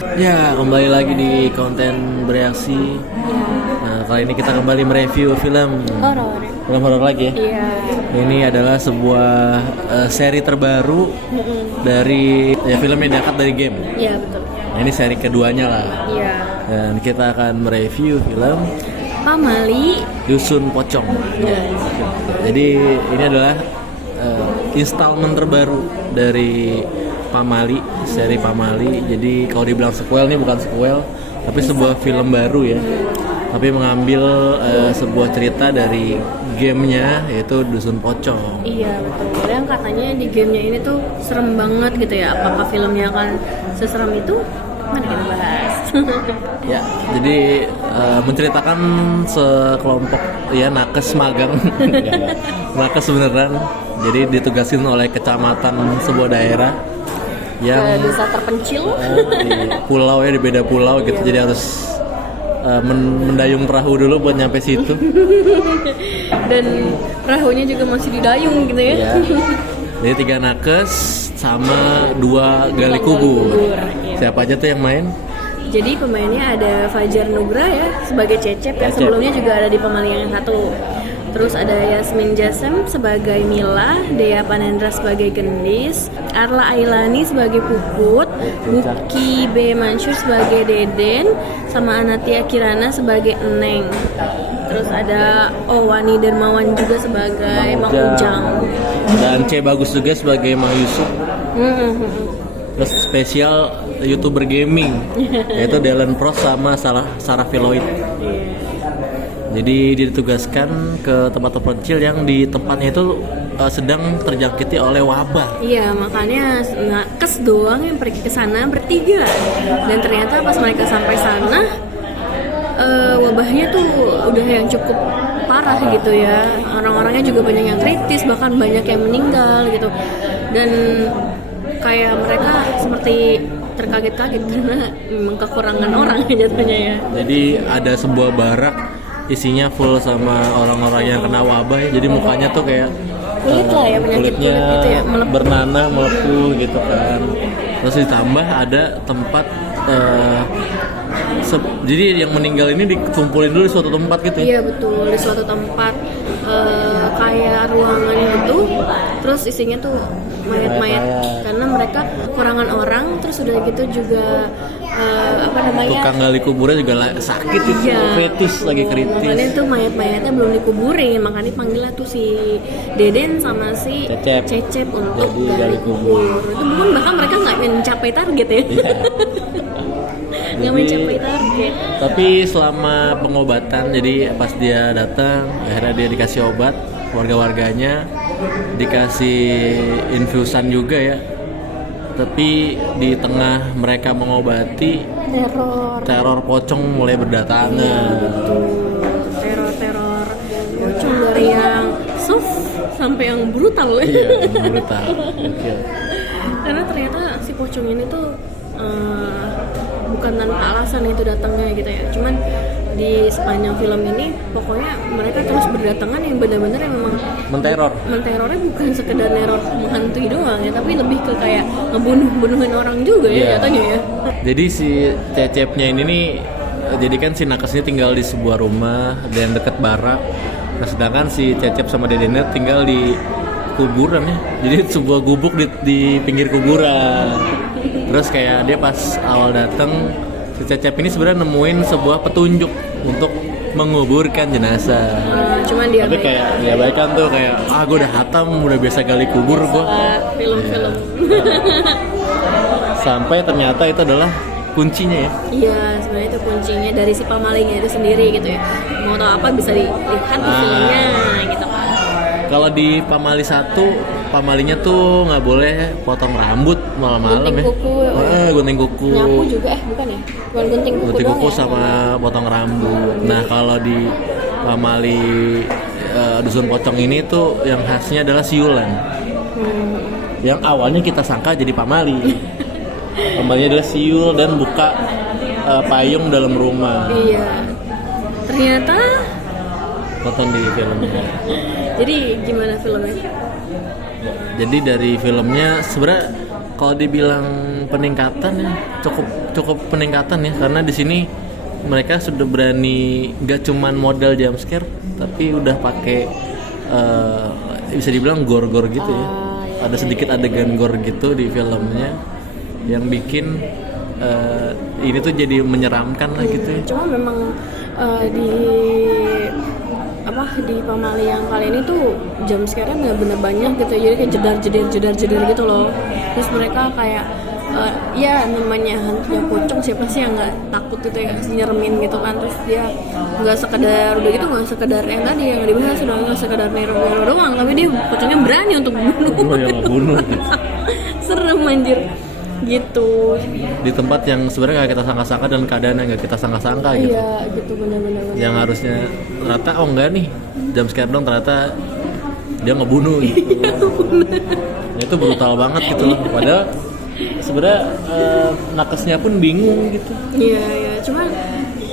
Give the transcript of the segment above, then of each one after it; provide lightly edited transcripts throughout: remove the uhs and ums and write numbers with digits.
Ya, kembali lagi di konten bereaksi. Nah, kali ini kita kembali mereview film horor lagi ya. Iya. Ini adalah sebuah seri terbaru dari film yang diangkat dari game. Iya, betul. Nah, ini seri keduanya lah. Iya. Dan kita akan mereview film Pamali Dusun Pocong. Iya. Jadi ini adalah installment terbaru dari Pamali, seri Pamali. Jadi kalau dibilang sequel, ini bukan sequel, tapi sebuah film baru ya. Tapi mengambil sebuah cerita dari gamenya, yaitu Dusun Pocong. Iya, betul. Yang katanya di gamenya ini tuh serem banget gitu ya. Apakah filmnya akan seserem itu? Mari kita bahas. Ya, jadi menceritakan sekelompok ya nakes magang, nakes beneran. Jadi ditugasin oleh kecamatan sebuah daerah yang Ke desa terpencil. di pulau ya, di beda pulau gitu. Jadi harus mendayung perahu dulu buat nyampe situ. Dan perahunya juga masih didayung gitu ya. Ya. Jadi 3 nakes sama 2 gali kubur. Iya. Siapa aja tuh yang main? Jadi pemainnya ada Fajar Nugra ya sebagai Cecep yang Cecep. sebelumnya juga ada di Pamali yang 1. Terus ada Yasmin Jasem sebagai Mila, Dea Panendra sebagai Gendis, Arla Ailani sebagai Puput, Buki B. Mansur sebagai Deden, sama Anatia Kirana sebagai Eneng. Terus ada Owani Dermawan juga sebagai Mang Ujang. Dan C Bagus juga sebagai Mang Yusuf. Terus spesial YouTuber gaming yaitu Dylan Pros sama Sarah Veloid. Jadi ditugaskan ke tempat terpencil yang di tempatnya itu sedang terjangkiti oleh wabah. Iya, makanya nakes doang yang pergi ke sana bertiga. Dan ternyata pas mereka sampai sana wabahnya tuh udah yang cukup parah gitu ya. Orang-orangnya juga banyak yang kritis, bahkan banyak yang meninggal gitu. Dan kayak mereka seperti terkaget-kaget karena memang kekurangan orang jatuhnya ya. Jadi ada sebuah barak isinya full sama orang-orang yang kena wabah ya. Jadi mukanya tuh kayak Kulit lah ya, penyakit kulitnya kulit gitu ya, melepuh. bernanah, melepuh gitu kan. Terus ditambah ada tempat jadi yang meninggal ini dikumpulin dulu di suatu tempat gitu ya. Iya betul, di suatu tempat kayak ruangan gitu. Terus isinya tuh mayat-mayat karena mereka kekurangan orang. Terus udah gitu juga Tukang gali kuburnya juga sakit itu, kritis, lagi kritis. Makanya tuh mayat-mayatnya belum dikuburin, makanya panggilnya tuh si Deden sama si Cecep untuk gali kubur. Itu bukan, bahkan mereka nggak mencapai target ya. Nggak mencapai target. Tapi selama pengobatan, jadi pas dia datang, akhirnya dia dikasih obat, warga-warganya dikasih infusan juga ya. Tapi di tengah mereka mengobati, teror pocong mulai berdatangan. Betul. Teror pocong dari yang soft sampai yang brutal. Iya, brutal. Okay. Karena ternyata si pocong ini tuh bukan tanpa alasan itu datangnya gitu ya. Cuman di sepanjang film ini pokoknya mereka terus berdatangan yang benar-benar yang memang menterornya bukan sekedar neror menghantui doang ya, tapi lebih ke kayak ngebunuhin orang juga ya jatuhnya ya. Jadi si Cecepnya ini nih, jadi kan si nakes ini tinggal di sebuah rumah dan deket barak. Nah, sedangkan si Cecep sama Dedennya tinggal di kuburan ya. Jadi sebuah gubuk di pinggir kuburan. Terus kayak dia pas awal datang, si Cecep ini sebenarnya nemuin sebuah petunjuk untuk menguburkan jenazah. Cuman dia tapi kayak diabaikan tuh, kayak gue udah hatam, udah biasa gali kubur gue. Film-film. Sampai ternyata itu adalah kuncinya ya. Iya, sebenarnya itu kuncinya dari si Pamalinya itu sendiri gitu ya. Mau tahu apa bisa dilihat di filmnya gitu kan. Kalau di Pamali 1, Pamalinya tuh nggak boleh potong rambut malam-malam ya. Gunting kuku. Nyapu juga bukan ya? Bukan gunting kuku ya? Sama potong rambut. Nah, kalau di Pamali Dusun Pocong ini tuh yang khasnya adalah siulan. Yang awalnya kita sangka jadi Pamali. Pamalinya adalah siul dan buka payung dalam rumah. Iya. Ternyata Tonton di filmnya. Jadi gimana filmnya? Jadi dari filmnya sebenarnya Kalau dibilang peningkatan ya cukup peningkatan ya, karena di sini mereka sudah berani gak cuman modal jump scare tapi udah pakai bisa dibilang gore gitu ya. Ada sedikit adegan gore gitu di filmnya yang bikin ini tuh jadi menyeramkan lah gitu ya. Cuma memang di Pamali yang kali ini tuh jump scare-nya nggak bener banyak gitu, jadi kayak jedar gitu loh. Terus mereka kayak ya namanya hantu yang pocong, siapa sih yang nggak takut gitu ya, nyeremin gitu kan. Terus dia nggak sekedar yang tadi yang dibahas, udah nggak sekedar nero doang, tapi dia pocongnya berani untuk bunuh. Serem anjir gitu, di tempat yang sebenarnya nggak kita sangka-sangka dan keadaan yang nggak kita sangka-sangka gitu. Iya gitu, benar-benar Yang harusnya ternyata enggak nih jump scare dong, ternyata dia ngebunuh gitu. Ya, itu brutal banget gitu loh. Padahal sebenarnya nakesnya pun bingung gitu. Iya, cuma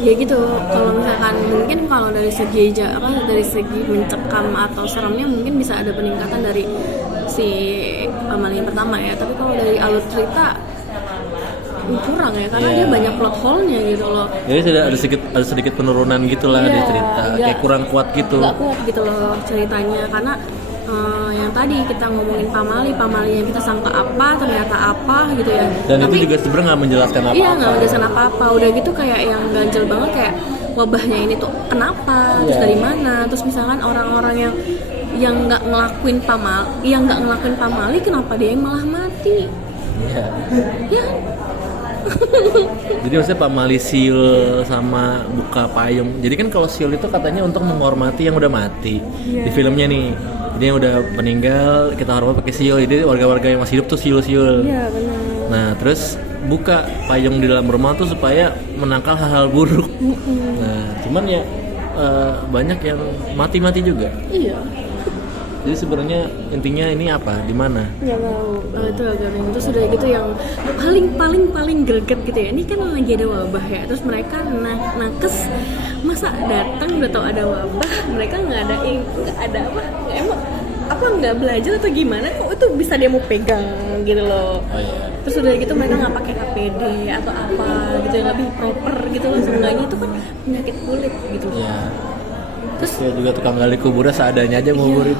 ya gitu. Kalau misalkan mungkin kalau dari segi mencekam atau seremnya mungkin bisa ada peningkatan dari si Pamali yang pertama ya. Tapi kalau dari alur cerita kurang ya, karena dia banyak plot hole-nya gitu loh. Jadi ada sedikit penurunan gitulah di cerita. Kayak kurang kuat gitu. Nggak kuat gitu loh ceritanya, karena yang tadi kita ngomongin Pamali yang kita sangka apa ternyata apa gitu ya. Dan tapi, itu juga sebenarnya nggak menjelaskan apa-apa. Iya, nggak menjelaskan apa-apa. Udah gitu kayak yang ganjel banget, kayak wabahnya ini tuh kenapa, terus dari mana, terus misalkan orang-orang yang nggak ngelakuin Pamali, kenapa dia yang malah mati? Iya. Ya. Jadi maksudnya Pamali siul sama buka payung. Jadi kan kalau siul itu katanya untuk menghormati yang udah mati. Di filmnya nih, jadi yang udah meninggal kita hormat pakai siul. Jadi warga-warga yang masih hidup tuh siul-siul. Iya benar. Nah terus buka payung di dalam rumah tuh supaya menangkal hal-hal buruk. Nah cuman ya banyak yang mati juga. Iya. Jadi sebenarnya intinya ini apa? Di mana? Nggak tahu. Itu agak bingung. Terus udah gitu yang paling greget gitu ya. Ini kan lagi ada wabah ya. Terus mereka nakes masa datang udah tahu ada wabah, mereka nggak ada nggak belajar atau gimana? Kok itu bisa dia mau pegang gitu loh. Oh, iya. Terus udah gitu mereka nggak pakai APD atau apa gitu yang lebih proper gitu loh. Sebenarnya itu kan penyakit kulit gitu. Iya. Terus ya juga tukang gali kuburnya seadanya aja nguburin.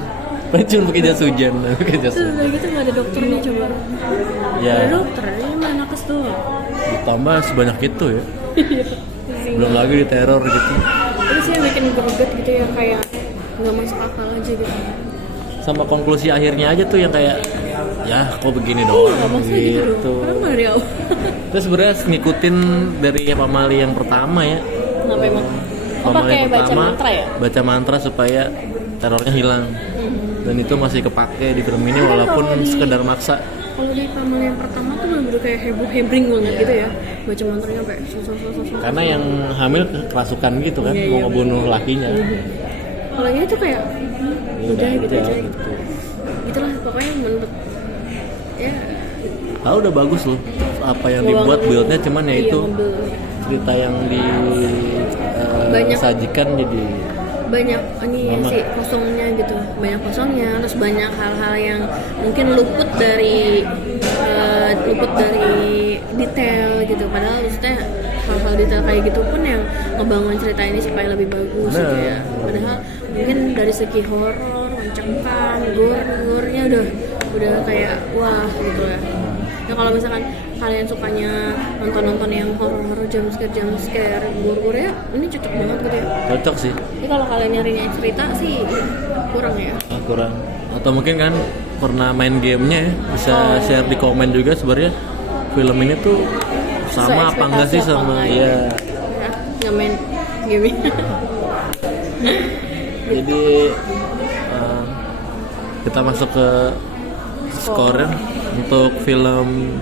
Cuma pakai jas hujan, Terus udah gitu nggak ada dokternya coba. Ya. Ada dokter, ini mah nakes doang. Ditambah sebanyak itu ya. Belum lagi diteror gitu. Itu sih yang bikin greget gitu ya, kayak nggak masuk akal aja gitu. Sama konklusi akhirnya aja tuh yang kayak ya kok begini doang gitu. Kenapa dari awal? Terus sebenarnya ngikutin dari Pamali yang pertama ya. Kenapa emang? Pakai baca mantra ya? Baca mantra supaya terornya hilang. Dan itu masih kepake di film ini walaupun sekedar maksa. Kalau di Pamali yang pertama tuh bener-bener kayak hebring banget gitu ya, baca mantranya sampai karena yang hamil kerasukan gitu kan, mau ngebunuh lakinya. Kalau ini tuh kayak udah gitu aja gitu. Itulah pokoknya menurut ya. Udah bagus loh apa yang dibuat build-nya, cuman ya itu cerita yang disajikan jadi banyak ini sih kosongnya gitu, banyak kosongnya, terus banyak hal-hal yang mungkin luput dari detail gitu, padahal maksudnya hal-hal detail kayak gitu pun yang ngebangun cerita ini supaya lebih bagus gitu ya. Padahal mungkin dari segi horor, mencengkam, gore-nya udah kayak wah gitu ya. Ya kalau misalkan kalian sukanya nonton yang horor-horor, jump scare, gore ya, ini cocok banget gitu ya. Cocok sih. Tapi kalau kalian nyarinya cerita sih kurang ya. Kurang. Atau mungkin kan pernah main gamenya ya, bisa share di komen juga sebenarnya film ini tuh sama apa enggak sih sama ya. Nggak main game. Jadi kita masuk ke skornya untuk film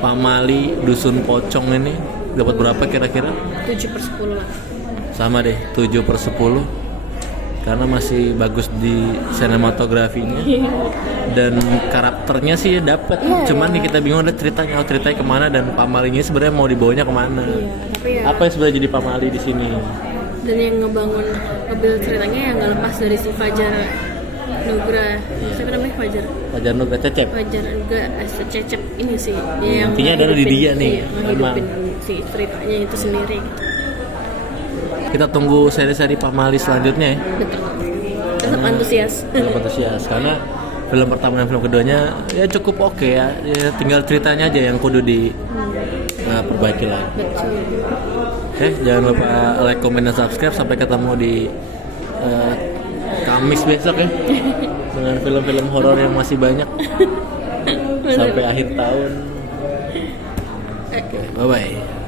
Pamali Dusun Pocong ini dapat berapa kira-kira? 7/10 lah. Sama deh, 7/10 karena masih bagus di sinematografinya dan karakternya sih dapat. Cuman nih kita bingung ada ceritanya kemana dan Pamalinya sebenarnya mau dibawanya kemana? Apa yang sebenarnya jadi Pamali di sini? Dan yang ngebuild ceritanya yang nggak lepas dari si Fajar Nugra. Siapa namanya? Fajar Nugra Cecep. Fajar Nugra Cecep ini sih. Dia yang Intinya adalah di dia nih, iya, menghidupin si ceritanya itu sendiri. Kita tunggu seri-seri Pamali selanjutnya ya. Betul. Tetap antusias. Tetap antusias karena film pertama dan film keduanya ya cukup oke ya. Ya tinggal ceritanya aja yang kudu di perbaiki lagi. Betul. Oke, jangan lupa like, comment, dan subscribe. Sampai ketemu di Kamis besok ya dengan film-film horor yang masih banyak sampai akhir tahun. Oke, bye bye.